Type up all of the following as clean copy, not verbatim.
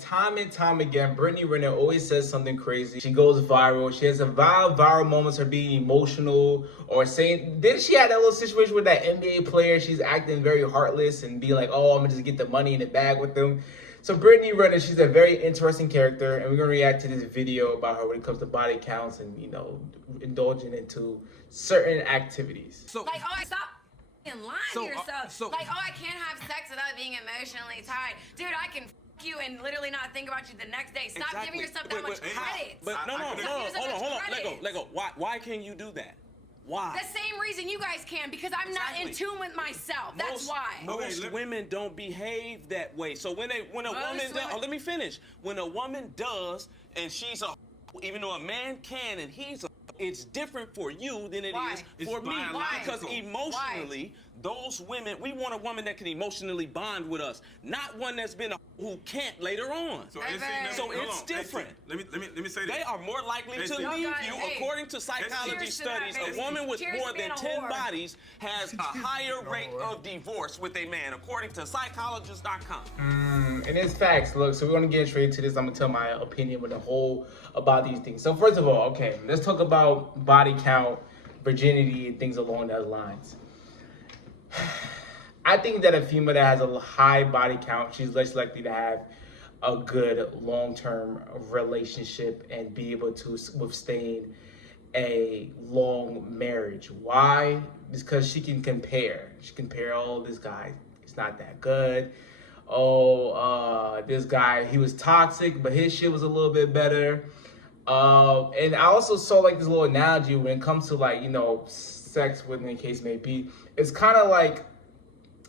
Time and time again, Brittany Renner always says something crazy. She goes viral. She has a viral moments of being emotional or saying, didn't she have that little situation with that NBA player? She's acting very heartless and be like, oh, I'm gonna just get the money in the bag with them. So Brittany Renner, she's a very interesting character, and we're gonna react to this video about her when it comes to body counts and, you know, indulging into certain activities. So, Like, oh, stop lying to yourself. like, oh, I can't have sex without being emotionally tied. Dude, I can you and literally not think about you the next day. Stop giving yourself that much credit. But no, hold on, let go. Why can you do that? Why? The same reason you guys can, because I'm not in tune with myself. That's why. Most women don't behave that way. So when a woman does, let me finish. When a woman does, and she's a, even though a man can and he's a, it's different for you than it is for me. Because emotionally, those women, we want a woman that can emotionally bond with us, not one that's been a who can't later on. So it's different. Let me say this. They are more likely to leave you. According to psychology studies, a woman with more than 10 bodies has a higher rate of divorce with a man, according to psychologist.com. And it's facts. Look, so we're gonna get straight to this. I'm gonna tell my opinion with the whole about these things. So first of all, okay, let's talk about body count, virginity, and things along those lines. I think that a female that has a high body count, she's less likely to have a good long-term relationship and be able to withstand a long marriage. Why? Because she can compare. She can compare, oh, this guy is not that good. Oh, this guy, he was toxic, but his shit was a little bit better. And I also saw like this little analogy when it comes to, like, you know, sex, whatever the case may be. It's kind of like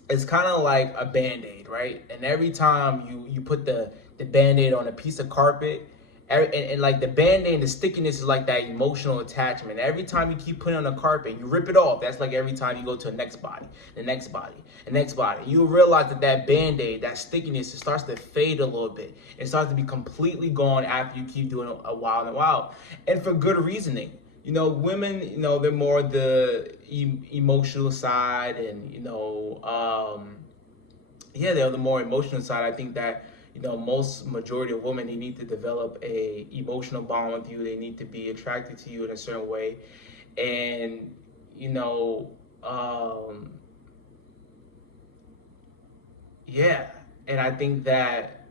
a Band-Aid, right? And every time you put the Band-Aid on a piece of carpet, and like the Band-Aid, the stickiness is like that emotional attachment. Every time you keep putting on a carpet, you rip it off. That's like every time you go to the next body, the next body, the next body. You realize that Band-Aid, that stickiness, it starts to fade a little bit. It starts to be completely gone after you keep doing it a while and a while. And for good reasoning. You know, women, you know, they're more the emotional side, and, you know, they're the more emotional side. I think that, you know, majority of women, they need to develop a emotional bond with you. They need to be attracted to you in a certain way. And, you know, and I think that,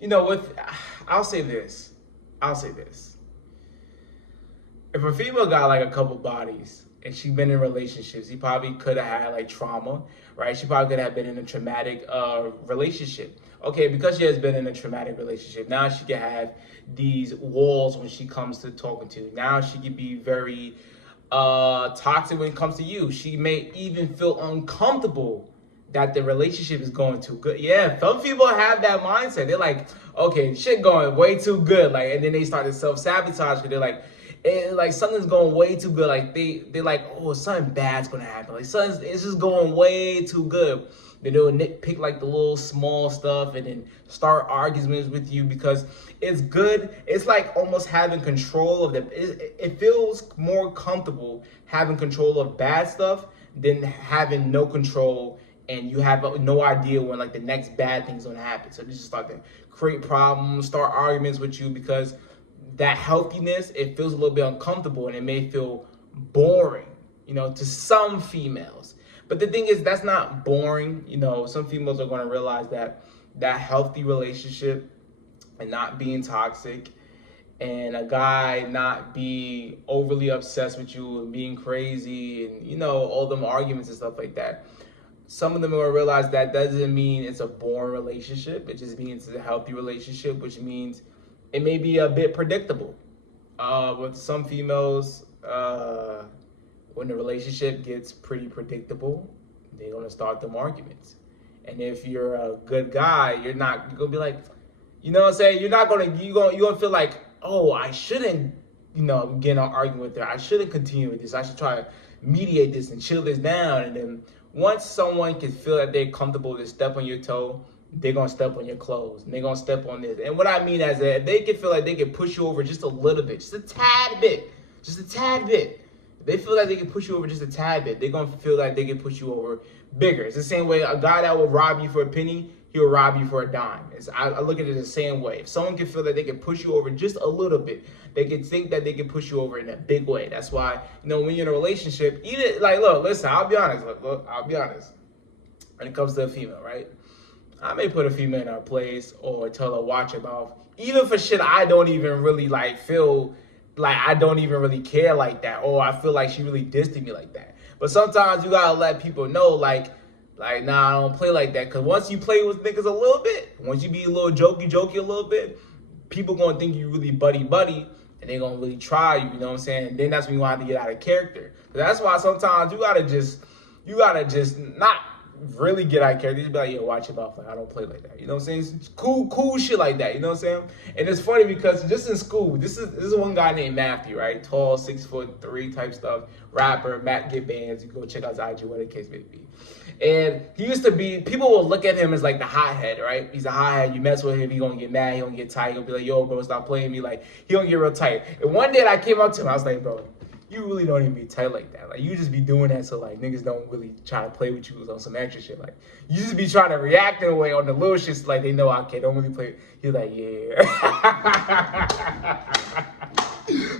you know, I'll say this. If a female got like a couple bodies and she's been in relationships, he probably could have had like trauma, right? She probably could have been in a traumatic relationship. Okay, because she has been in a traumatic relationship, now she can have these walls when she comes to talking to you. Now she can be very toxic when it comes to you. She may even feel uncomfortable that the relationship is going too good. Yeah, some people have that mindset. They're like, okay, shit going way too good. Like, and then they start to self-sabotage because they're like something's going way too good. Like they're like, oh, something bad's gonna happen. Like it's just going way too good. Then they'll nitpick like the little small stuff and then start arguments with you because it's good. It's like almost having control of it feels more comfortable having control of bad stuff than having no control, and you have no idea when like the next bad thing's gonna happen. So they just start to create problems, start arguments with you because that healthiness, it feels a little bit uncomfortable and it may feel boring, you know, to some females. But the thing is, that's not boring. You know, some females are going to realize that healthy relationship and not being toxic, and a guy not be overly obsessed with you and being crazy and, you know, all them arguments and stuff like that. Some of them will realize that doesn't mean it's a boring relationship. It just means it's a healthy relationship, which means it may be a bit predictable. With some females, when the relationship gets pretty predictable, they're gonna start them arguments. And if you're a good guy, you're gonna be like, you know what I'm saying? You're gonna feel like, oh, I shouldn't, you know, get in an argument with her. I shouldn't continue with this. I should try to mediate this and chill this down. And then once someone can feel that they're comfortable to step on your toe, they're gonna step on your clothes, and they're gonna step on this. And what I mean is that if they can feel like they can push you over just a little bit, just a tad bit. If they feel like they can push you over just a tad bit, they're gonna feel like they can push you over bigger. It's the same way a guy that will rob you for a penny, he'll rob you for a dime. I look at it the same way. If someone can feel that they can push you over just a little bit, they can think that they can push you over in a big way. That's why, when you're in a relationship, even like, look, listen, I'll be honest. Look, I'll be honest. When it comes to a female, right? I may put a female in her place or tell her watch her mouth, even for shit I don't even really feel like I don't even really care like that, or I feel like she really dissed me like that. But sometimes you gotta let people know, like, nah, I don't play like that. Cause once you play with niggas a little bit, once you be a little jokey a little bit, people gonna think you really buddy, and they gonna really try you. You know what I'm saying? And then that's when you want to get out of character. So that's why sometimes you gotta just not really get out of character. Just be like, yo, watch your mouth. Like, I don't play like that. You know what I'm saying? It's cool shit like that. You know what I'm saying? And it's funny because just in school, this is one guy named Matthew, right? Tall, 6'3" type stuff. Rapper, Matt get bands. You go check out his IG, whatever the case may be. And he used to be, people will look at him as like the hothead, right? He's a hothead. You mess with him, he gonna get mad, he gonna get tight. He'll be like, yo, bro, stop playing me. Like, he gonna get real tight. And one day I came up to him, I was like, bro, you really don't even be tight like that. Like, you just be doing that so, like, niggas don't really try to play with you on some extra shit. Like, you just be trying to react in a way on the little shit, so, like, they know, okay, don't really play. He's like, yeah.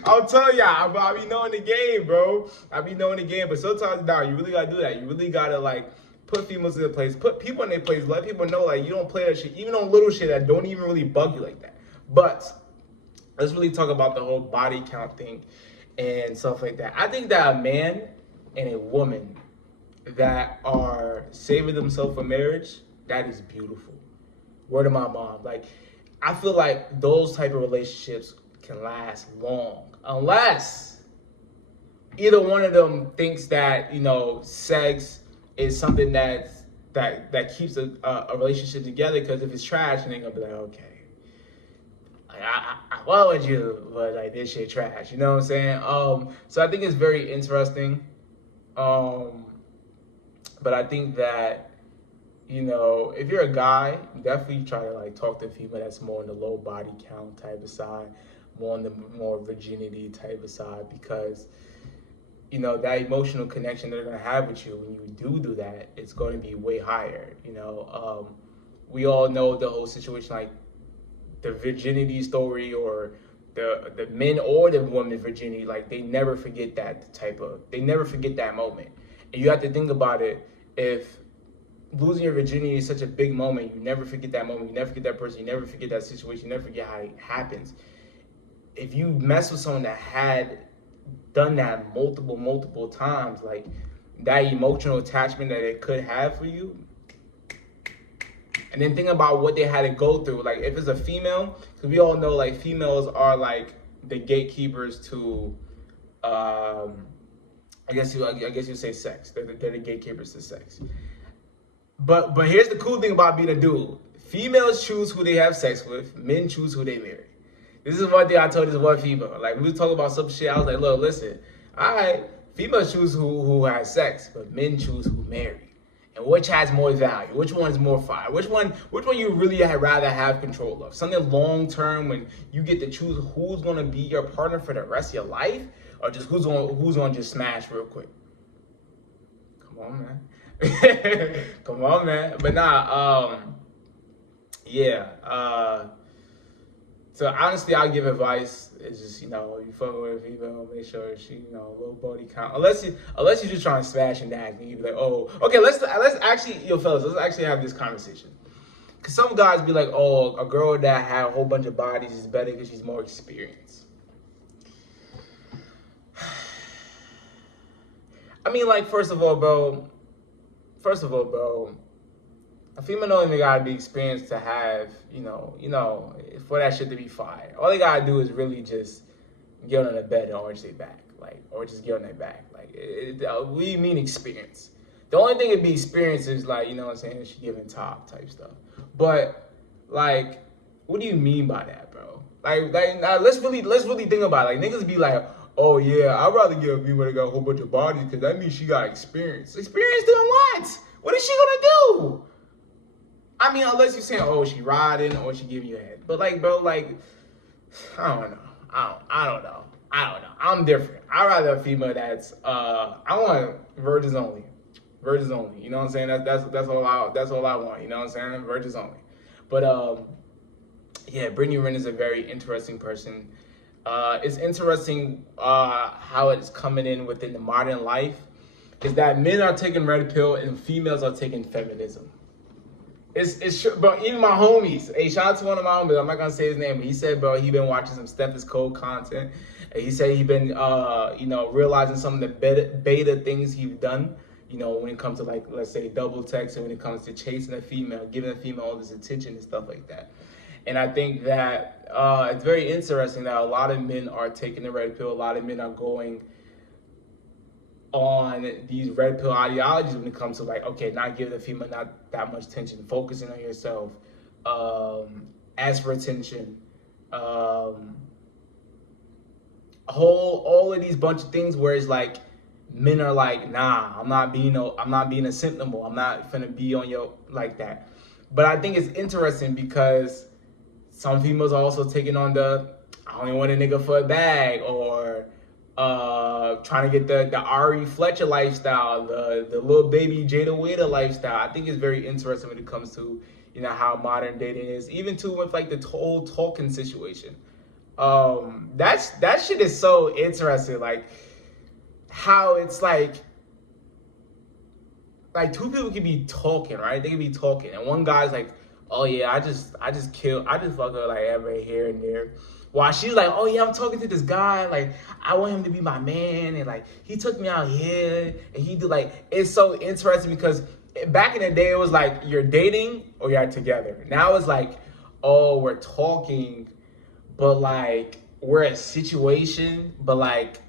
I'll tell y'all, I be knowing the game, bro. I be knowing the game, but sometimes, nah, you really gotta do that. You really gotta, like, put females in their place, put people in their place, let people know, like, you don't play that shit, even on little shit that don't even really bug you like that. But let's really talk about the whole body count thing and stuff like that. I think that a man and a woman that are saving themselves for marriage, that is beautiful. Word of my mom. Like, I feel like those type of relationships can last long. Unless either one of them thinks that, sex is something that keeps a relationship together. Because if it's trash, then they're going to be like, okay. I followed you, but like this shit trash. You know what I'm saying? So I think it's very interesting. But I think that, if you're a guy, you definitely try to like talk to a female that's more on the low body count type of side, more on the more virginity type of side, because that emotional connection they're gonna have with you when you do that, it's going to be way higher. We all know the whole situation, like the virginity story, or the men or the women's virginity, like they never forget they never forget that moment. And you have to think about it. If losing your virginity is such a big moment, you never forget that moment, you never forget that person, you never forget that situation, you never forget how it happens. If you mess with someone that had done that multiple times, like that emotional attachment that it could have for you. And then think about what they had to go through. Like if it's a female, because we all know like females are like the gatekeepers to, I guess you say sex. They're the gatekeepers to sex. But here's the cool thing about being a dude. Females choose who they have sex with. Men choose who they marry. This is one thing I told this one female. Like we was talking about some shit. I was like, look, listen. All right, females choose who has sex, but men choose who marry. And which has more value? Which one's more fire? Which one you really rather have control of? Something long term when you get to choose who's gonna be your partner for the rest of your life, or just who's gonna just smash real quick? Come on, man. Come on, man. But nah, so honestly, I'll give advice. It's just, you fucking with a female, make sure she, low body count. Unless you're just trying to smash and dash, and you be like, oh, okay, let's actually, fellas, let's actually have this conversation. Cause some guys be like, oh, a girl that had a whole bunch of bodies is better because she's more experienced. I mean, like, first of all, bro, a female don't even gotta be experienced to have, for that shit to be fire. All they gotta do is really just get on the bed and arch their back, like, or just get on their back. Like, we mean experience. The only thing it'd be experience is like, she giving top type stuff. But like, what do you mean by that, bro? Like, let's really think about it. Like, niggas be like, oh yeah, I'd rather get a female that got a whole bunch of bodies because that means she got experience. Experience doing what? What is she gonna do? I mean, unless you're saying, oh, she riding or she giving you a head. But like, bro, like, I don't know. I don't know. I'm different. I'd rather a female that's, I want virgins only. Virgins only. You know what I'm saying? That's all I want. You know what I'm saying? Virgins only. But yeah, Brittany Renner is a very interesting person. It's interesting how it's coming in within the modern life. Is that men are taking red pill and females are taking feminism. It's true, bro. Even my homies. Hey, shout out to one of my homies. I'm not gonna say his name, but he said, bro, he been watching some Steph Code content. And he said he been, realizing some of the beta things he's done. You know, when it comes to, like, let's say double text, and when it comes to chasing a female, giving a female all this attention and stuff like that. And I think that it's very interesting that a lot of men are taking the red pill. A lot of men are going on these red pill ideologies when it comes to, like, okay, not giving the female not that much attention, focusing on yourself, ask for attention, all of these bunch of things where it's like men are like, nah, I'm not being a simp no more. I'm not finna be on your like that. But I think it's interesting because some females are also taking on the I only want a nigga for a bag, or trying to get the Ari Fletcher lifestyle, the little baby Jada Waiter lifestyle. I think it's very interesting when it comes to, you know, how modern dating is, even too with like the whole talking situation. That shit is so interesting, like how it's like two people can be talking, right? They can be talking, and one guy's like, oh yeah, I just fuck her like every here and there. While she's like, oh yeah, I'm talking to this guy, like I want him to be my man, and like he took me out here, and he do like, it's so interesting because back in the day it was like you're dating or you're together. Now it's like, oh, we're talking, but like we're in a situation, but like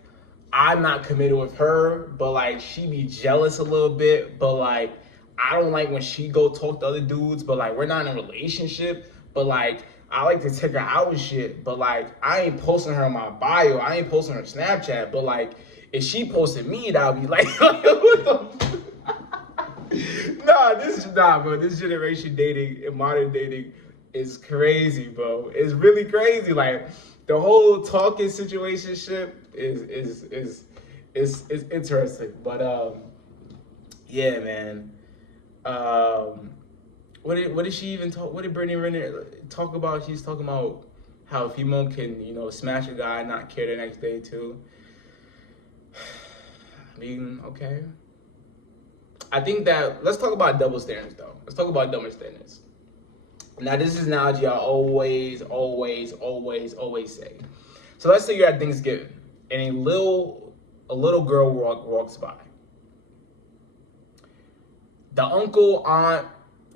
I'm not committed with her, but like she be jealous a little bit, but like I don't like when she go talk to other dudes, but like we're not in a relationship, but like I like to take her out and shit, but like I ain't posting her on my bio, I ain't posting her Snapchat, but like if she posted me, that would be like, what the bro, this generation dating and modern dating is crazy, bro. It's really crazy. Like the whole talking situationship is interesting. But yeah, man. What did she even talk? What did Brittany Renner talk about? She's talking about how a female can, you know, smash a guy and not care the next day too. I mean, okay. I think that, let's talk about double standards though. Let's talk about double standards. Now this is an analogy I always say. So let's say you're at Thanksgiving and a little girl walks by. The uncle, aunt,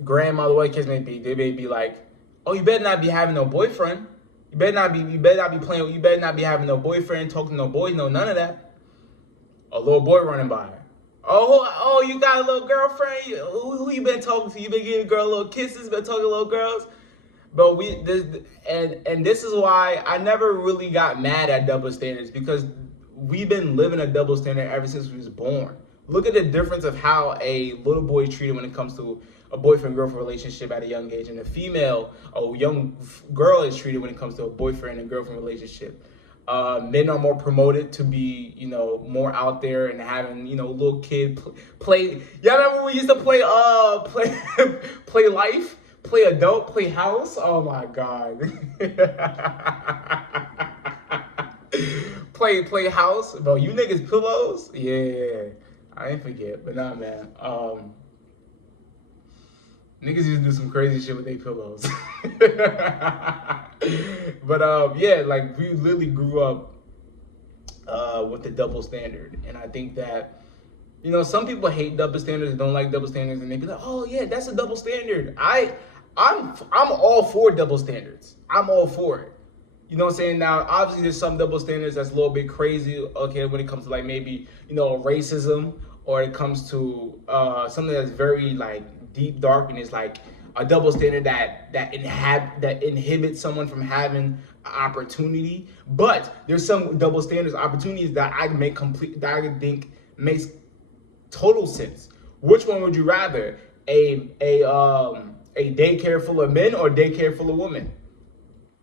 grandmother, what the case may be, they may be like, oh, you better not be having no boyfriend. You better not be having no boyfriend, talking to no boys, no none of that. A little boy running by. Oh, you got a little girlfriend? Who you been talking to? You been giving a girl little kisses, been talking to little girls? But this is why I never really got mad at double standards, because we've been living a double standard ever since we was born. Look at the difference of how a little boy is treated when it comes to a boyfriend-girlfriend relationship at a young age, and a young girl is treated when it comes to a boyfriend and girlfriend relationship. Men are more promoted to be, you know, more out there and having, you know, little kid play. Y'all remember when we used to play play life, play adult, play house? Oh my God. play house, bro. You niggas pillows? Yeah, I ain't forget, but nah, man. Niggas used to do some crazy shit with their pillows. But yeah, like we literally grew up with the double standard, and I think that, you know, some people hate double standards and don't like double standards, and they be like, oh yeah, that's a double standard. I'm all for double standards. I'm all for it. You know what I'm saying? Now, obviously, there's some double standards that's a little bit crazy. Okay, when it comes to like maybe, you know, racism, or it comes to something that's very like deep, dark, and it's like a double standard that inhibits someone from having an opportunity. But there's some double standards opportunities that I think makes total sense. Which one would you rather? A daycare full of men or a daycare full of women?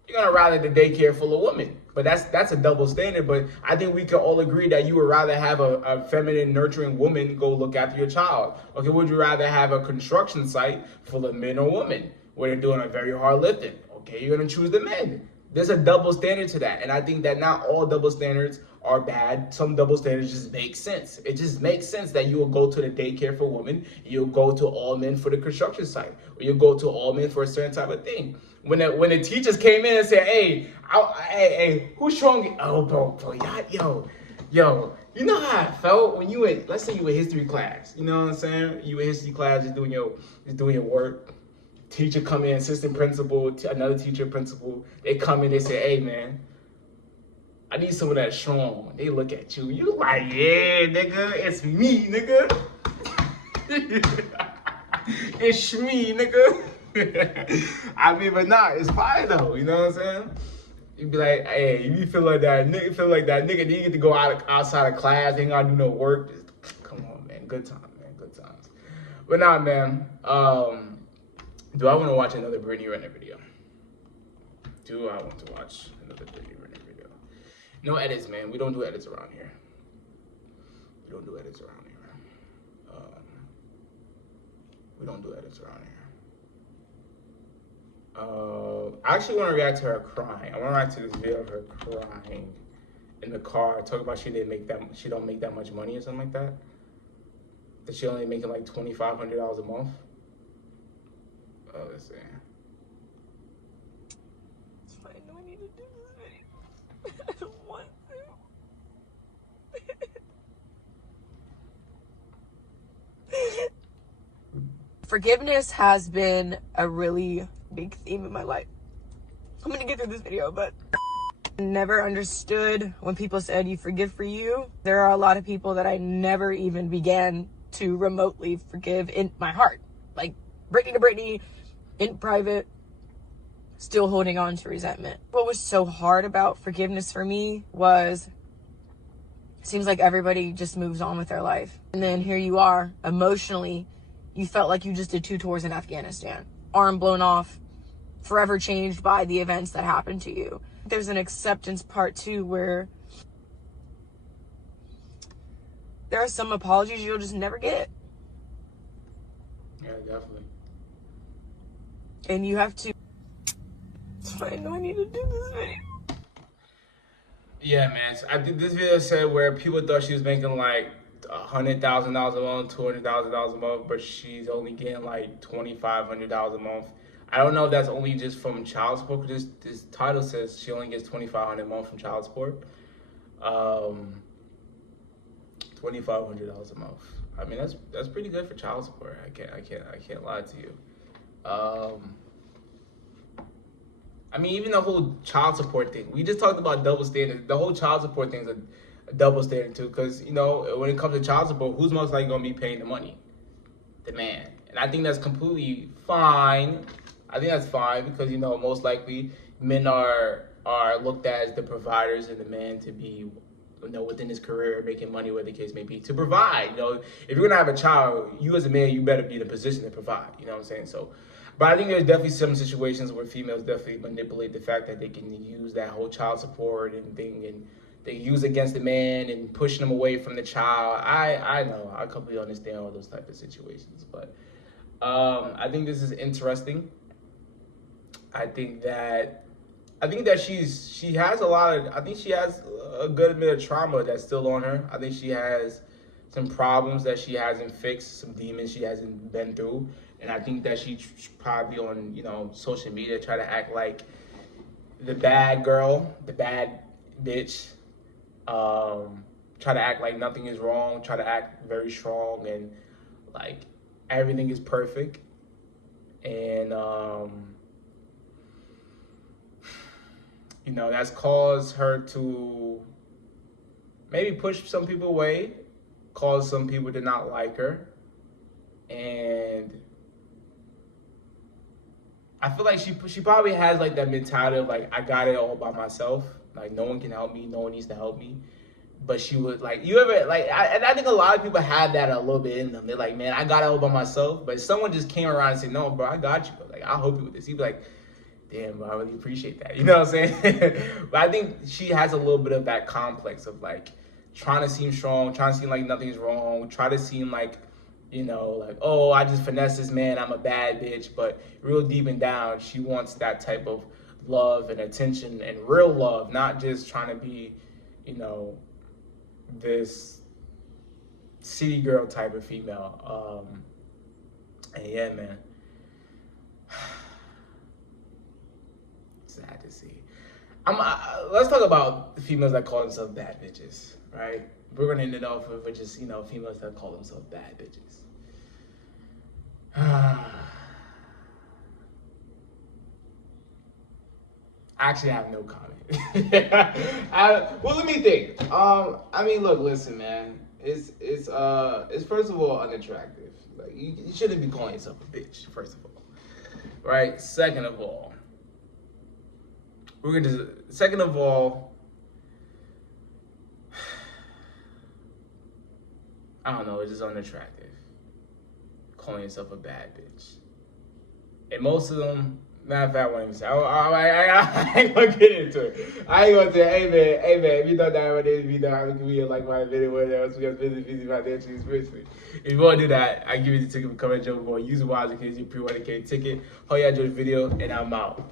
You're gonna rather the daycare full of women. But that's a double standard. But I think we can all agree that you would rather have a feminine, nurturing woman go look after your child. Okay, would you rather have a construction site full of men or women where they're doing a very hard lifting? Okay, you're gonna choose the men. There's a double standard to that, and I think that not all double standards are bad. Some double standards just make sense. It just makes sense that you will go to the daycare for women, you'll go to all men for the construction site, or you'll go to all men for a certain type of thing. When the teachers came in and said, hey, who's strong? Oh, bro, yo, you know how I felt when you in, let's say you in history class, you know what I'm saying? You in history class, just doing your work. Teacher come in, assistant principal, another teacher, principal. They come in, they say, hey, man, I need someone that's strong. They look at you. You like, yeah, nigga, it's me, nigga. It's me, nigga. I mean, but nah, it's fine though. You know what I'm saying? You'd be like, hey, you feel like that nigga, then you get to go outside of class, ain't gotta do no work. Just, come on, man. Good times, man. Good times. But nah, man. Do I want to watch another Brittany Renner video? Do I want to watch another Brittany Renner video? No edits, man. We don't do edits around here. We don't do edits around here. We don't do edits around here. I actually want to react to her crying. I want to react to this video of her crying in the car. Talk about she don't make that much money or something like that. That she only making like $2,500 a month. Oh, let's see. I know I need to do this video. I don't want to. Forgiveness has been a really big theme in my life. I'm gonna get through this video, but I never understood when people said you forgive for you. There are a lot of people that I never even began to remotely forgive in my heart. Like Brittany to Brittany, in private, still holding on to resentment. What was so hard about forgiveness for me was, it seems like everybody just moves on with their life. And then here you are, emotionally, you felt like you just did 2 tours in Afghanistan. Arm blown off, forever changed by the events that happened to you. There's an acceptance part too, where there are some apologies you'll just never get. Yeah, definitely. And you have to. I know I need to do this video. Yeah, man. So I think this video said where people thought she was making like $100,000 a month, $200,000 a month, but she's only getting like $2,500 a month. I don't know if that's only just from child support, because this title says she only gets $2,500 a month from child support. $2,500 a month. I mean, that's pretty good for child support. I can't lie to you. I mean, even the whole child support thing. We just talked about double standards. The whole child support thing is a double standard too, because you know when it comes to child support, who's most likely gonna be paying the money? The man. And I think that's completely fine. I think that's fine because you know most likely men are looked at as the providers, and the man to be, you know, within his career making money, whatever the case may be, to provide. You know, if you're gonna have a child, you as a man, you better be in a position to provide. You know what I'm saying? So. But I think there's definitely some situations where females definitely manipulate the fact that they can use that whole child support and thing, and they use against the man and pushing them away from the child. I know, I completely understand all those type of situations, but I think this is interesting. I think that she has a good bit of trauma that's still on her. I think she has some problems that she hasn't fixed, some demons she hasn't been through. And I think that she's probably on, you know, social media try to act like the bad girl, the bad bitch. Try to act like nothing is wrong. Try to act very strong and like everything is perfect. And, you know, that's caused her to maybe push some people away, cause some people to not like her. And I feel like she probably has like that mentality of like, I got it all by myself. Like no one can help me. No one needs to help me. But she would like, you ever like, I think a lot of people have that a little bit in them. They're like, man, I got it all by myself. But if someone just came around and said, no, bro, I got you. Like, I'll help you with this. He'd be like, damn, I really appreciate that. You know what I'm saying? But I think she has a little bit of that complex of like trying to seem strong, trying to seem like nothing's wrong, try to seem like, you know, like, oh, I just finesse this man, I'm a bad bitch. But real deep and down, she wants that type of love and attention and real love, not just trying to be, you know, this city girl type of female. And yeah, man. Sad to see. Let's talk about the females that call themselves bad bitches, right? We're gonna end it off with just, you know, females that call themselves bad bitches. Actually, I have no comment. Well, let me think. I mean, look, listen, man. It's first of all unattractive. Like you shouldn't be calling yourself a bitch. First of all, right? Second of all, I don't know. It's just unattractive. Calling yourself a bad bitch. And most of them, matter of fact, I won't even say. I ain't gonna get into it. I ain't gonna say, hey man, if you don't know what it is, you know how it can be like my video where else we got busy financially, spiritually. If you wanna do that, I give you the ticket for coming, Joe Boy. Use it wisely, because you pre-order ticket. Hope you enjoyed the video, and I'm out.